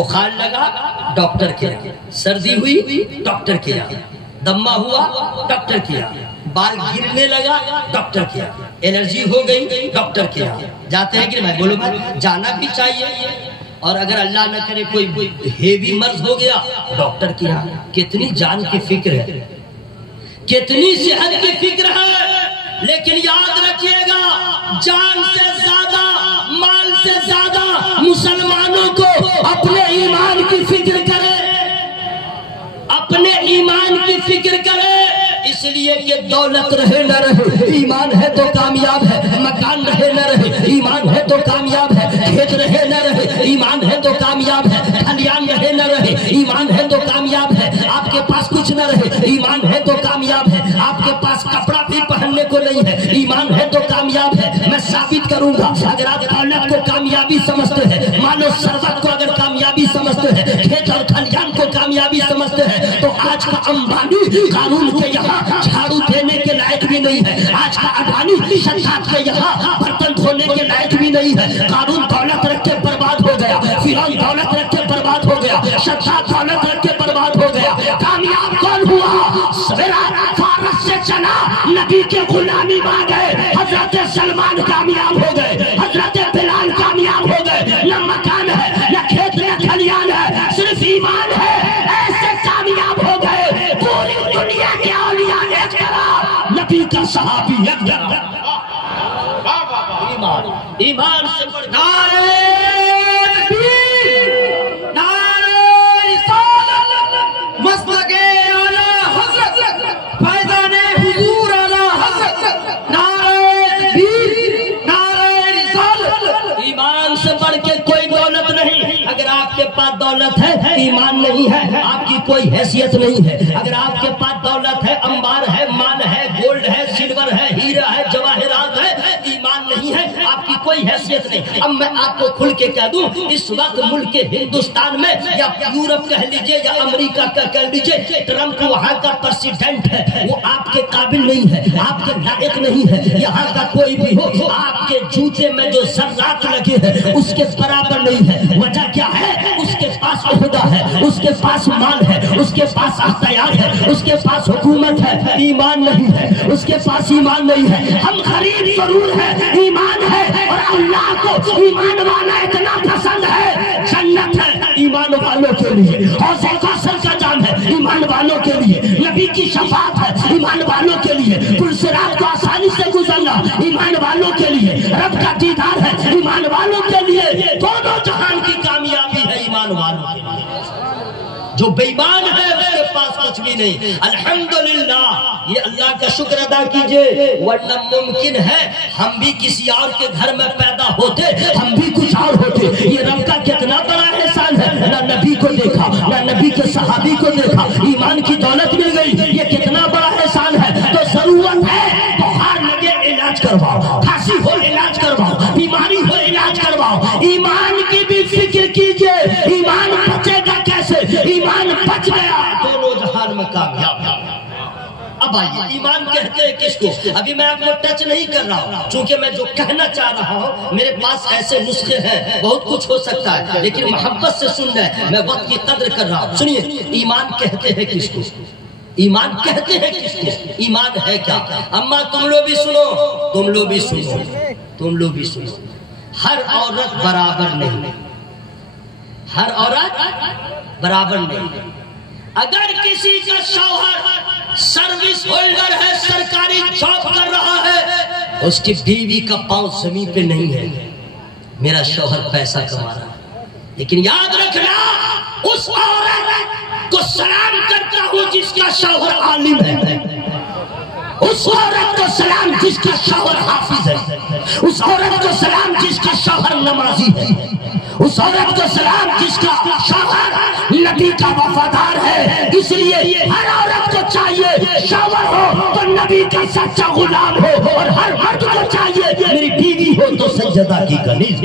بخار لگا ڈاکٹر کیا، سردی ہوئی ڈاکٹر کیا، دمہ ہوا ڈاکٹر کیا، بال گرنے لگا ڈاکٹر کیا، الرجی ہو گئی ڈاکٹر کیا. جاتے ہیں کہ میں بولو بھائی جانا بھی چاہیے. اور اگر اللہ نہ کرے کوئی ہیوی مرض ہو گیا ڈاکٹر کیا. کتنی جان کی فکر ہے، کتنی صحت کی فکر ہے. لیکن یاد رکھیے گا جان سے زیادہ مال سے زیادہ مسلمانوں کو اپنے ایمان کی فکر کرے، اپنے ایمان کی فکر کرے. اس لیے کہ دولت رہے نہ رہے ایمان ہے تو کامیاب ہے، مکان رہے نہ رہے ایمان ہے تو کامیاب ہے، کھیت رہے نہ رہے ایمان ہے تو کامیاب ہے، کھلیان رہے نہ رہے ایمان ہے تو کامیاب ہے. آپ کے پاس کچھ نہ رہے ایمان ہے تو کامیاب ہے. آپ کے پاس کپڑا بھی پہننے کو نہیں ہے ایمان ہے تو کامیاب ہے. میں ثابت کروں گا اگر آپ دولت کو کامیابی سمجھتے ہیں، مال و ثروت کو اگر کامیابی سمجھتے ہیں، کھیت اور کھلیان کو کامیابی سمجھتے ہیں، تو آج کا امبانی قانون کے یہاں جھاڑو دینے کے لائق بھی نہیں ہے. آج کا اڈانی شداد کے یہاں برتن دھونے کے لائق بھی نہیں ہے. قارون دولت رکھ کے برباد ہو گیا، فرعون دولت رکھ کے برباد ہو گیا، شداد دولت رکھ کے برباد ہو گیا. کامیاب کون ہوا؟ سویرا فارس سے چلا نبی کے غلامی میں گئے. حضرت سلمان کامیاب ہو گئے، حضرت بلال کامیاب ہو گئے. نہ مکان ہے نہ کھیت نہ کھلیان ہے، صرف ایمان ہے. ایسے کامیاب ہو گئے پوری دنیا کے اولیاء ایک طرح، نبی کا صحابی ایک طرح. ایمان سے بڑھ نعرہ تکبیر، نعرہ رسالت، مسلک اعلیٰ حضرت، فیضان حضور اعلیٰ حضرت، نعرہ تکبیر، نعرہ رسالت. ایمان سے بڑھ کے کوئی دولت نہیں. اگر آپ کے پاس دولت ہے ایمان نہیں ہے آپ کی کوئی حیثیت نہیں ہے. اگر آپ کے پاس دولت ہے، انبار ہے، مال ہے، گولڈ ہے، سلور ہے، ہیرا ہے، جواہرات ہے، ایمان نہیں ہے آپ کی کوئی حیثیت نہیں. اب میں آپ کو کھل کے کہہ دوں اس وقت ملک ہندوستان میں یا یورپ کہہ لیجئے یا امریکہ کا کہہ لیجئے، ٹرمپ وہاں کا پریزیڈنٹ ہے، وہ آپ کے قابل نہیں ہے، آپ کے لائق نہیں ہے. یہاں کا کوئی بھی ہو آپ کے جوتے میں جو ذرات لگے ہیں اس کے برابر نہیں ہے. وجہ کیا ہے؟ اس کے پاس عہدہ ہے، اس کے پاس مال ہے، اس کے پاس اختیار ہے، اس کے پاس حکومت ہے. ایمان نہیں ہے، اس کے پاس ایمان نہیں ہے. ہم غریب ضرور ہے، ایمان ہے. اور اللہ کو ایمان والا اتنا پسند ہے، جنت ہے ایمان والوں کے لیے، حوض کوثر کا جام ہے ایمان والوں کے لیے، نبی کی شفاعت ہے ایمان والوں کے لیے، پل صراط کو آسانی سے گزرنا ایمان والوں کے لیے، رب کا دیدار ہے ایمان والوں کے لیے. دونوں جہان کی کامیابی ہے ایمان والوں کے لیے. جو بے ایمان ہے اس کے پاس کچھ بھی نہیں. الحمدللہ یہ اللہ کا شکر ادا کیجئے، ورنہ ممکن ہے ہم بھی کسی اور کے گھر میں پیدا ہوتے، ہم بھی کچھ اور ہوتے. یہ رب کا کتنا بڑا احسان ہے، نہ نبی کو دیکھا نہ نبی کے صحابی کو دیکھا، ایمان کی دولت مل گئی. یہ کتنا بڑا احسان ہے. تو ضرورت ہے بخار لگے علاج کرواؤ، کھانسی ہو علاج کرواؤ، بیماری ہو علاج کرواؤ. ایمان کی بھی فکر کیجئے. ایمان بچے گا کیسے؟ ایمان بچ گیا دونوں جہان میں کامیاب. اب آئیے ایمان کہتے ہیں کس کو؟ ابھی میں آپ کو ٹچ نہیں کر رہا ہوں چونکہ میں جو کہنا چاہ رہا ہوں میرے پاس ایسے نسخے ہیں، بہت کچھ ہو سکتا ہے لیکن محبت سے سننا ہے، میں وقت کی قدر کر رہا ہوں. سنیے ایمان کہتے ہیں کس کو؟ ایمان کہتے ہیں کس کو؟ ایمان ہے کیا؟ اما تم لوگ بھی سنو، تم لوگ بھی سنو، تم لوگ بھی سنو. ہر عورت برابر نہیں، ہر عورت برابر نہیں. اگر کسی کا شوہر سروس ہولڈر ہے، سرکاری جاب کر رہا ہے، اس کی بیوی کا پاؤں زمین پہ نہیں ہے، میرا شوہر پیسہ کما رہا ہے. لیکن یاد رکھنا اس عورت کو سلام کرتا ہوں جس کا شوہر عالم ہے، اس عورت کو سلام جس کا شوہر حافظ ہے، اس عورت کو سلام جس کا شوہر نمازی ہے، اس عورت کو سلام جس کا شوہر نبی کا وفادار ہے. اس لیے ہر عورت کو چاہیے شوہر ہو تو نبی کا سچا غلام ہو، اور ہر مرد کو چاہیے میری بیوی ہو تو سجدہ کی کنیز.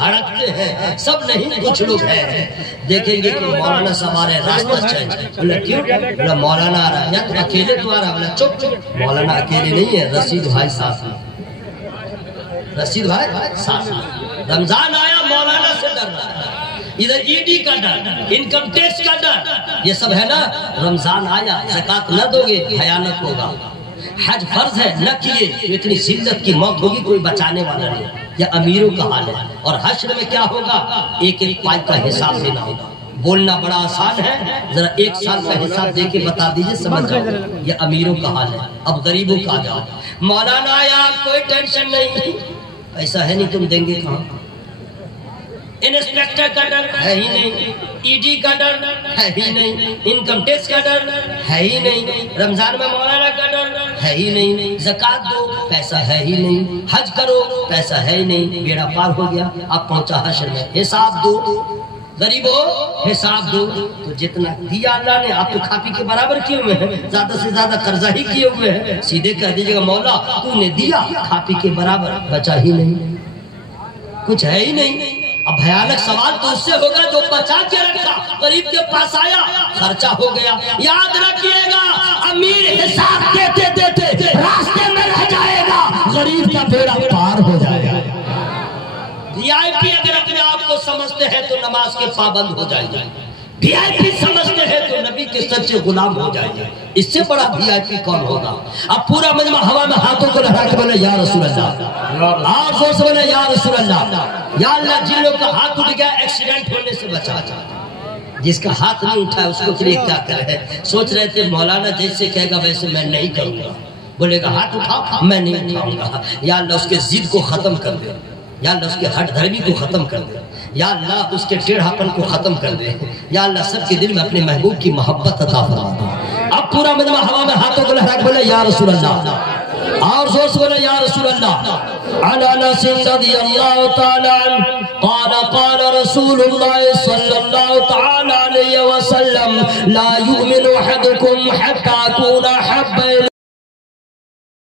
ہڑکتے ہیں، سب نہیں کچھ لوگ ہیں۔ دیکھیں گے کہ مولانا صاحب آ رہے ہیں، راستہ چینج، بولا کیوں؟ بولا مولانا آ رہا ہے، یا تو اکیلے تو آ رہا ہے، بولا چپ، مولانا اکیلے نہیں ہے، رشید بھائی ساتھ ہیں، رشید بھائی ساتھ ہیں۔ رمضان آیا مولانا سے ڈر رہا ہے، ادھر ای ڈی کا ڈر، انکم ٹیکس کا ڈر، یہ سب ہے نا۔ رمضان آیا، زکات نہ دو گے بھیانک ہوگا، حج فرض ہے نہ کیے تو اتنی ذلت کی موت ہوگی، کوئی بچانے والا نہیں۔ یہ امیروں کا حال ہے، اور حشر میں کیا ہوگا؟ ایک ایک پائی کا حساب لینا ہوگا۔ بولنا بڑا آسان ہے، ذرا ایک سال کا حساب دے کے بتا دیجئے، سمجھ جاؤ۔ یہ امیروں کا حال ہے، اب غریبوں کا آ جاؤ۔ مولانا آیا، کوئی ٹینشن نہیں، ایسا ہے نہیں، تم دیں گے کہاں؟ انسپیکٹر کا ڈر ہے ہی نہیں، ای ڈی کا ڈر ہے ہی نہیں، انکم ٹیکس کا ڈر ہے ہی نہیں، رمضان میں مولانا کا ڈر ہے ہی نہیں، زکات دو پیسہ ہے ہی نہیں، حج کرو پیسہ ہے ہی نہیں، بیڑا پار ہو گیا، اب پہنچا حشر میں، حساب دو غریبو، حساب دو۔ تو جتنا دیا اللہ نے، آپ تو کھا پی کے برابر کیے ہوئے ہیں، زیادہ سے زیادہ قرضہ ہی کیے ہوئے ہیں، سیدھے کہہ دیجیے گا مولا تو نے دیا، کھا پی کے برابر بچا ہی نہیں، کچھ ہے ہی نہیں۔ اب بھیانک سوال تو اس سے ہوگا جو بچا کے رکھا، غریب کے پاس آیا، خرچہ ہو گیا۔ یاد رکھیے گا، امیر حساب دیتے دیتے راستے میں رہ جائے گا، غریب کا بیڑا پار ہو جائے گا۔ وی آئی پی اگر اپنے آپ کو سمجھتے ہیں تو نماز کے پابند ہو جائے گا، وی آئی پی سمجھتے ہیں تو نبی کے سچے غلام ہو جائے گا۔ اس سے بڑا وی آئی پی کون ہوگا؟ اب پورا مجمع ہوا میں ہاتھوں کو لہرا کے بولے یا رسول اللہ، اور زور سے بولے یا رسول اللہ۔ یا اللہ، جن لوگ کا ہاتھ اٹھ گیا ایکسیڈنٹ ہونے سے بچا، جس کا ہاتھ نہیں اٹھا اس کو لیے کیا کرے؟ سوچ رہے تھے مولانا جیسے کہے گا ویسے میں نہیں کروں گا، بولے گا ہاتھ اٹھا میں نہیں اٹھاؤں گا۔ یا اللہ اس کے ضد کو ختم کر دے، یا اللہ اس کے ہٹ دھرمی کو ختم کر دے، یا اللہ اس کے ٹیڑھاپن کو ختم کر دے، یا اللہ سب کے دل میں اپنے محبوب کی محبت عطا فرما دے۔ اب پورا مجمع ہوا میں ہاتھوں کو لہرا کے بولے یا رسول اللہ، اور زور سے بولے یا رسول اللہ۔ عن انس رضی اللہ تعالی عنہ قال قال رسول اللہ صلی اللہ تعالی علیہ وسلم لا يؤمن احدكم حتى اكون احب